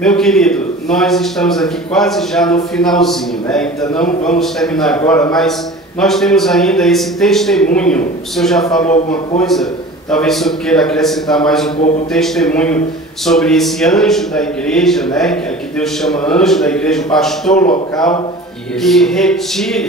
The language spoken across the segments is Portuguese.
Meu querido, nós estamos aqui quase já no finalzinho, né? Ainda não vamos terminar agora, mas nós temos ainda esse testemunho. O senhor já falou alguma coisa? Talvez o senhor queira acrescentar mais um pouco o testemunho sobre esse anjo da igreja, né? Que Deus chama anjo da igreja, o pastor local, que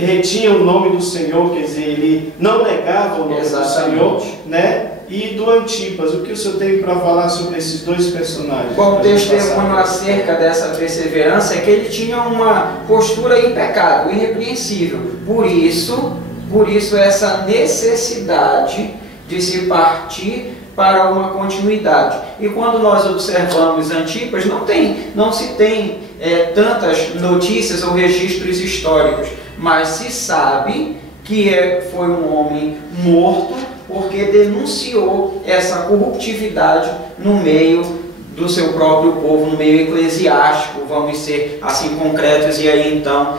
retinha o nome do Senhor, quer dizer, ele não negava o nome do Senhor, né? E do Antipas. O que o senhor tem para falar sobre esses dois personagens? Bom, o testemunho acerca dessa perseverança é que ele tinha uma postura impecável, irrepreensível. Por isso essa necessidade de se partir para uma continuidade. E quando nós observamos Antipas, não se tem tantas notícias ou registros históricos, mas se sabe que foi um homem morto porque denunciou essa corruptividade no meio do seu próprio povo, no meio eclesiástico, vamos ser assim concretos e aí então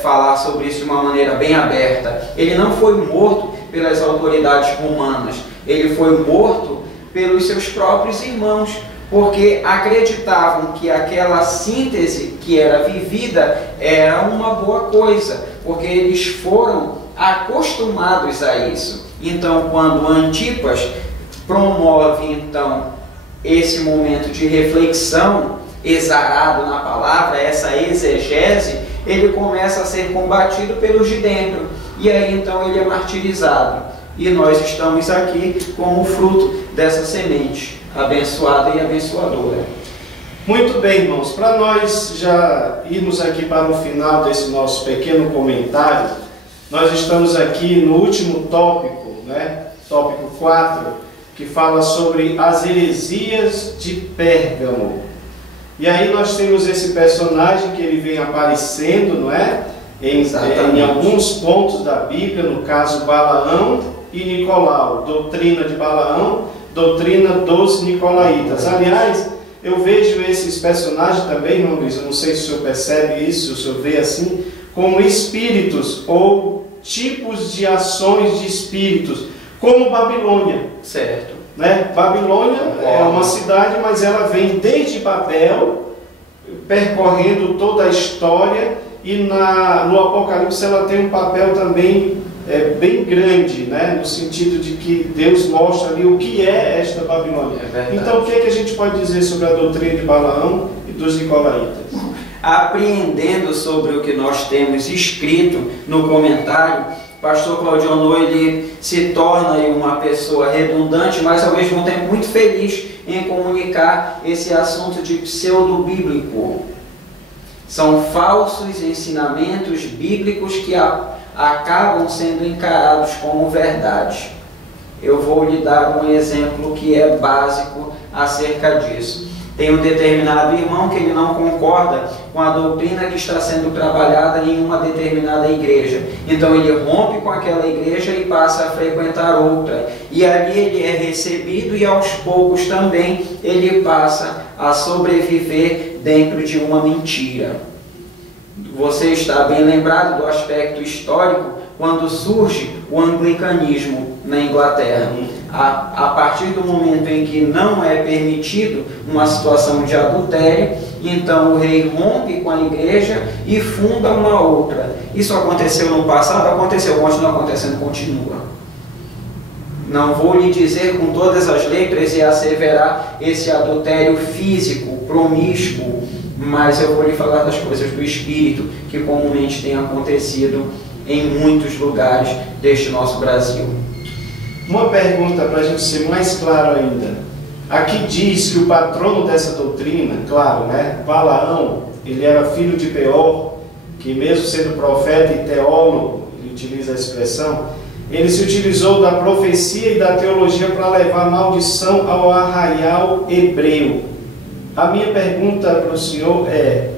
falar sobre isso de uma maneira bem aberta. Ele não foi morto pelas autoridades romanas, ele foi morto pelos seus próprios irmãos, porque acreditavam que aquela síntese que era vivida era uma boa coisa, porque eles foram acostumados a isso. Então, quando Antipas promove então esse momento de reflexão exarado na palavra, essa exegese, ele começa a ser combatido pelos de dentro, e aí então ele é martirizado. E nós estamos aqui como fruto dessa semente abençoada e abençoadora. Muito bem, irmãos, para nós já irmos aqui para o final desse nosso pequeno comentário, nós estamos aqui no último tópico, né? Tópico 4, que fala sobre as heresias de Pérgamo. E aí nós temos esse personagem que ele vem aparecendo, não é? Em alguns pontos da Bíblia, no caso Balaão e Nicolau, doutrina de Balaão, doutrina dos Nicolaitas. Aliás, eu vejo esses personagens também, irmão Luiz, eu não sei se o senhor percebe isso, se o senhor vê assim, como espíritos ou tipos de ações de espíritos, como Babilônia. Certo. Né? Babilônia é uma cidade, mas ela vem desde Babel, percorrendo toda a história, e no Apocalipse ela tem um papel também bem grande, né? No sentido de que Deus mostra ali o que é esta Babilônia. Então o que é que a gente pode dizer sobre a doutrina de Balaão e dos Nicolaitas? Apreendendo sobre o que nós temos escrito no comentário, pastor Claudio Honor, ele se torna uma pessoa redundante, mas ao mesmo tempo muito feliz em comunicar esse assunto de pseudo-bíblico. São falsos ensinamentos bíblicos que acabam sendo encarados como verdade. Eu vou lhe dar um exemplo que é básico acerca disso. Tem um determinado irmão que ele não concorda com a doutrina que está sendo trabalhada em uma determinada igreja. Então ele rompe com aquela igreja e passa a frequentar outra. E ali ele é recebido e aos poucos também ele passa a sobreviver dentro de uma mentira. Você está bem lembrado do aspecto histórico quando surge o anglicanismo na Inglaterra. A partir do momento em que não é permitido uma situação de adultério, então o rei rompe com a igreja e funda uma outra. Isso aconteceu no passado, aconteceu, continua acontecendo, continua. Não vou lhe dizer com todas as letras e asseverar esse adultério físico, promíscuo, mas eu vou lhe falar das coisas do espírito que comumente tem acontecido em muitos lugares deste nosso Brasil. Uma pergunta para a gente ser mais claro ainda. Aqui diz que o patrono dessa doutrina, claro, né, Balaão, ele era filho de Beor, que mesmo sendo profeta e teólogo, ele utiliza a expressão, ele se utilizou da profecia e da teologia para levar maldição ao arraial hebreu. A minha pergunta para o senhor é: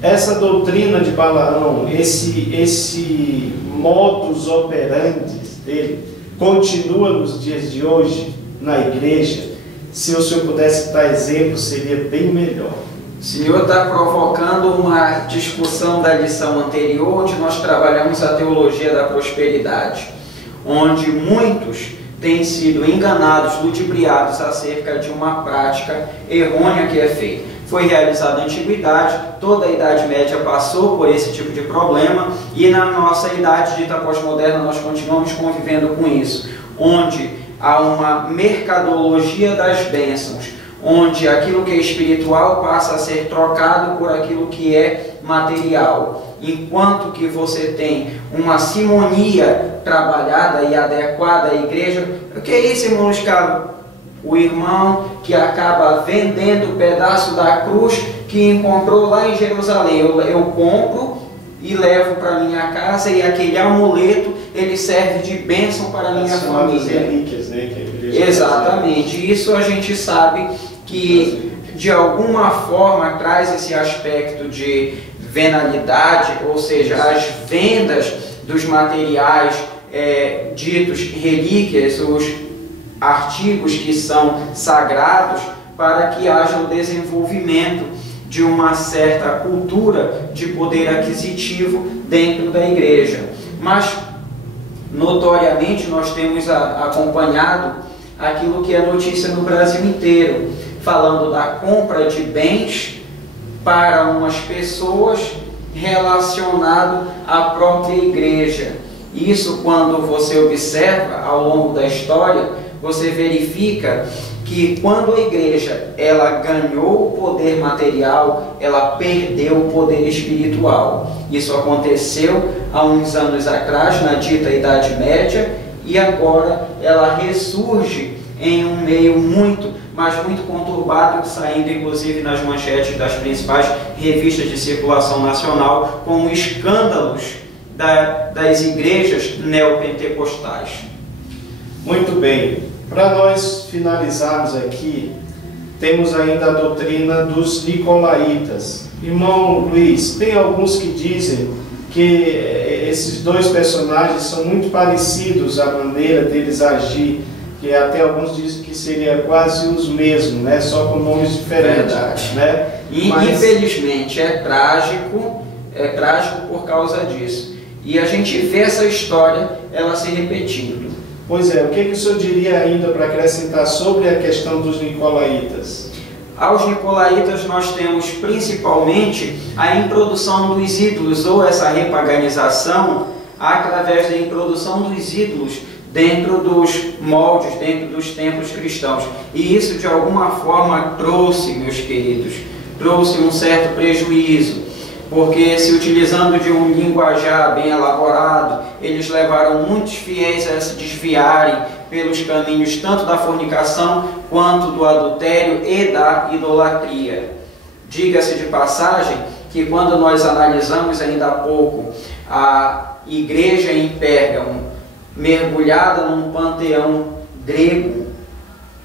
essa doutrina de Balaão, esse modus operandi dele, continua nos dias de hoje na igreja? Se o senhor pudesse dar exemplo, seria bem melhor. O senhor está provocando uma discussão da lição anterior, onde nós trabalhamos a teologia da prosperidade, onde muitos têm sido enganados, ludibriados acerca de uma prática errônea que é feita. foi realizado na Antiguidade, toda a Idade Média passou por esse tipo de problema e na nossa idade dita pós-moderna nós continuamos convivendo com isso, onde há uma mercadologia das bênçãos, onde aquilo que é espiritual passa a ser trocado por aquilo que é material. Enquanto que você tem uma simonia trabalhada e adequada à igreja, o que é isso, irmãos caros? O irmão que acaba vendendo o pedaço da cruz que encontrou lá em Jerusalém. Eu compro e levo para minha casa e aquele amuleto ele serve de bênção para a minha família. Relíquias, né, que a igreja exatamente. Isso a gente sabe que de alguma forma traz esse aspecto de venalidade, ou seja, as vendas dos materiais ditos relíquias, os artigos que são sagrados, para que haja o desenvolvimento de uma certa cultura de poder aquisitivo dentro da igreja. Mas, notoriamente, nós temos acompanhado aquilo que é notícia no Brasil inteiro, falando da compra de bens para umas pessoas relacionado à própria igreja. Isso, quando você observa ao longo da história, você verifica que quando a igreja ela ganhou o poder material, ela perdeu o poder espiritual. Isso aconteceu há uns anos atrás, na dita Idade Média, e agora ela ressurge em um meio muito conturbado, saindo inclusive nas manchetes das principais revistas de circulação nacional, como escândalos das igrejas neopentecostais. Muito bem. Para nós finalizarmos aqui, temos ainda a doutrina dos nicolaítas. Irmão Luiz, tem alguns que dizem que esses dois personagens são muito parecidos, a maneira deles agir, que até alguns dizem que seria quase os mesmos, né? Só com nomes diferentes. Verdade. Né? E infelizmente é trágico por causa disso. E a gente vê essa história ela se repetindo. Pois é, o que o senhor diria ainda para acrescentar sobre a questão dos nicolaítas? Aos nicolaítas nós temos principalmente a introdução dos ídolos, ou essa repaganização, através da introdução dos ídolos dentro dos moldes, dentro dos templos cristãos. E isso de alguma forma trouxe, meus queridos, trouxe um certo prejuízo, porque se utilizando de um linguajar bem elaborado, eles levaram muitos fiéis a se desviarem pelos caminhos tanto da fornicação quanto do adultério e da idolatria. Diga-se de passagem que quando nós analisamos ainda há pouco a igreja em Pérgamo, mergulhada num panteão grego,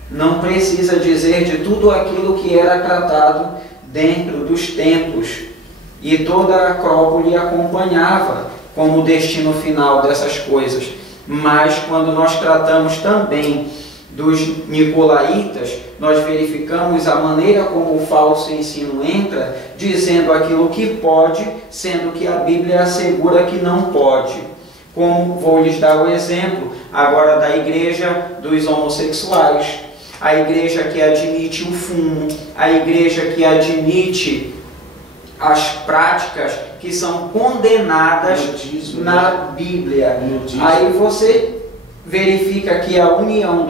não precisa dizer de tudo aquilo que era tratado dentro dos templos, e toda a Acrópole acompanhava como destino final dessas coisas. Mas quando nós tratamos também dos nicolaítas, nós verificamos a maneira como o falso ensino entra, dizendo aquilo que pode, sendo que a Bíblia assegura que não pode. Como vou lhes dar o exemplo agora da igreja dos homossexuais, a igreja que admite o fumo, a igreja que admite as práticas que são condenadas na Bíblia. Aí você verifica que a união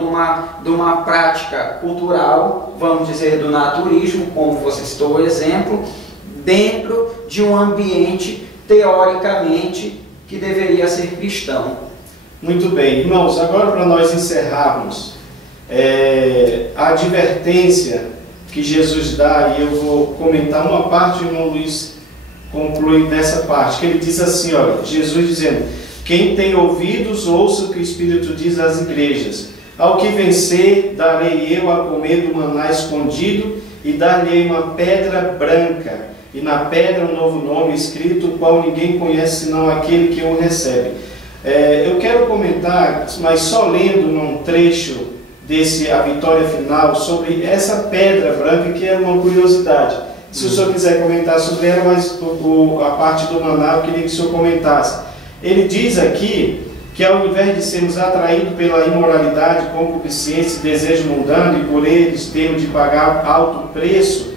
de uma prática cultural, vamos dizer do naturismo, como você citou o exemplo, dentro de um ambiente teoricamente que deveria ser cristão. Muito bem, irmãos, agora para nós encerrarmos, a advertência que Jesus dá, e eu vou comentar uma parte, o irmão Luiz conclui dessa parte, que ele diz assim, olha, Jesus dizendo: quem tem ouvidos, ouça o que o Espírito diz às igrejas. Ao que vencer, darei eu a comer do maná escondido, e dar-lhe uma pedra branca, e na pedra um novo nome escrito, o qual ninguém conhece senão aquele que o recebe. Eu quero comentar, mas só lendo num trecho desse A Vitória Final, sobre essa pedra branca, que é uma curiosidade. Se o senhor quiser comentar sobre ela, mas a parte do maná eu queria que o senhor comentasse. Ele diz aqui que ao invés de sermos atraídos pela imoralidade, concupiscência e desejo mundano, e por eles termos de pagar alto preço,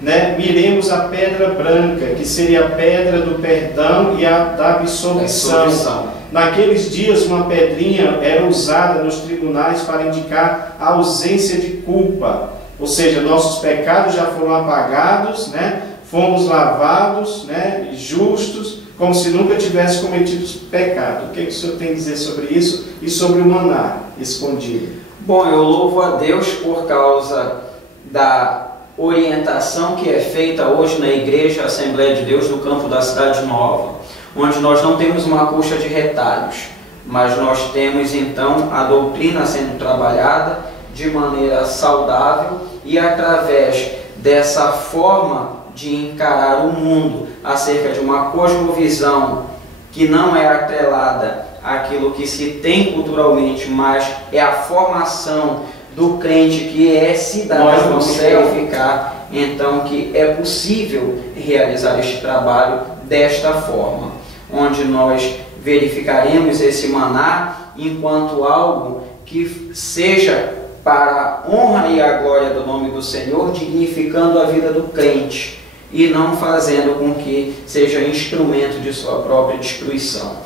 né, miremos a pedra branca, que seria a pedra do perdão e a da absolvição. Naqueles dias, uma pedrinha era usada nos tribunais para indicar a ausência de culpa, ou seja, nossos pecados já foram apagados, né, fomos lavados, né, justos, como se nunca tivesse cometido pecado. O que o senhor tem a dizer sobre isso e sobre o maná escondido? Bom, eu louvo a Deus por causa da orientação que é feita hoje na Igreja Assembleia de Deus do Campo da Cidade Nova, onde nós não temos uma coxa de retalhos, mas nós temos então a doutrina sendo trabalhada de maneira saudável e através dessa forma de encarar o mundo acerca de uma cosmovisão que não é atrelada àquilo que se tem culturalmente, mas é a formação do crente que é cidadão ficar, então que é possível realizar este trabalho desta forma, onde nós verificaremos esse maná enquanto algo que seja para a honra e a glória do nome do Senhor, dignificando a vida do crente e não fazendo com que seja instrumento de sua própria destruição.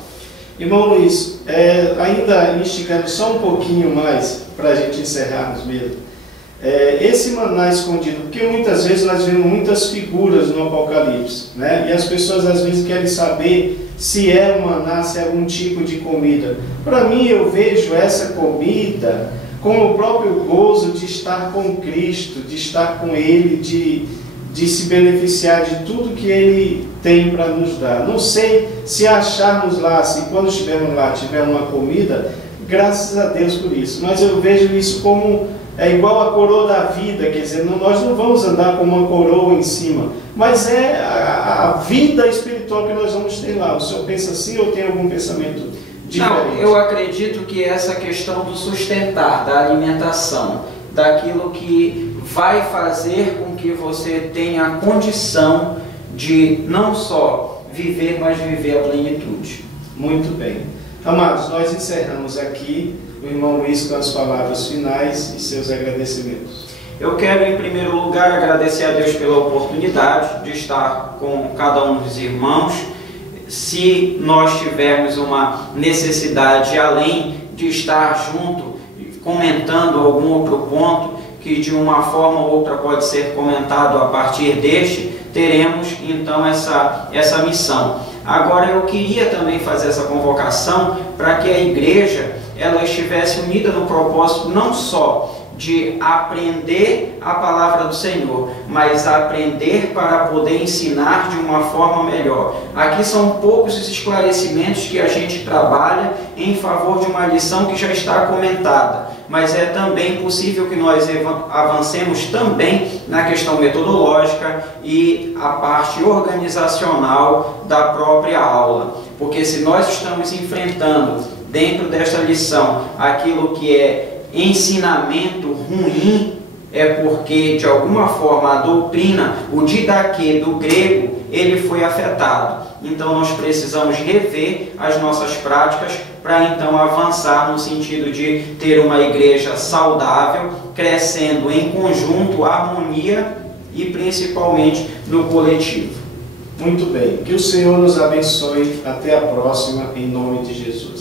Irmão Luiz, ainda instigando só um pouquinho mais, para a gente encerrarmos mesmo, esse maná escondido, porque muitas vezes nós vemos muitas figuras no Apocalipse, né? E as pessoas às vezes querem saber se é um maná, se é algum tipo de comida. Para mim, eu vejo essa comida como o próprio gozo de estar com Cristo, de estar com Ele, de se beneficiar de tudo que Ele tem para nos dar. Não sei se acharmos lá, se quando estivermos lá tiver uma comida, graças a Deus por isso, mas eu vejo isso como igual a coroa da vida, quer dizer, nós não vamos andar com uma coroa em cima, mas é a vida espiritual que nós vamos ter lá. O senhor pensa assim ou tem algum pensamento diferente? Não, eu acredito que essa questão do sustentar, da alimentação, daquilo que vai fazer com que você tenha a condição de não só viver, mas viver a plenitude. Muito bem. Amados, nós encerramos aqui o irmão Luiz com as palavras finais e seus agradecimentos. Eu quero, em primeiro lugar, agradecer a Deus pela oportunidade de estar com cada um dos irmãos. Se nós tivermos uma necessidade, além de estar junto, comentando algum outro ponto, que de uma forma ou outra pode ser comentado a partir deste, teremos então essa missão. Agora eu queria também fazer essa convocação para que a igreja ela estivesse unida no propósito não só de aprender a palavra do Senhor, mas aprender para poder ensinar de uma forma melhor. Aqui são poucos os esclarecimentos que a gente trabalha em favor de uma lição que já está comentada, mas é também possível que nós avancemos também na questão metodológica e a parte organizacional da própria aula, porque se nós estamos enfrentando dentro desta lição aquilo que é ensinamento ruim, é porque de alguma forma a doutrina, o didaquê do grego, ele foi afetado. Então nós precisamos rever as nossas práticas para então avançar no sentido de ter uma igreja saudável, crescendo em conjunto, harmonia e principalmente no coletivo. Muito bem, que o Senhor nos abençoe. Até a próxima, em nome de Jesus.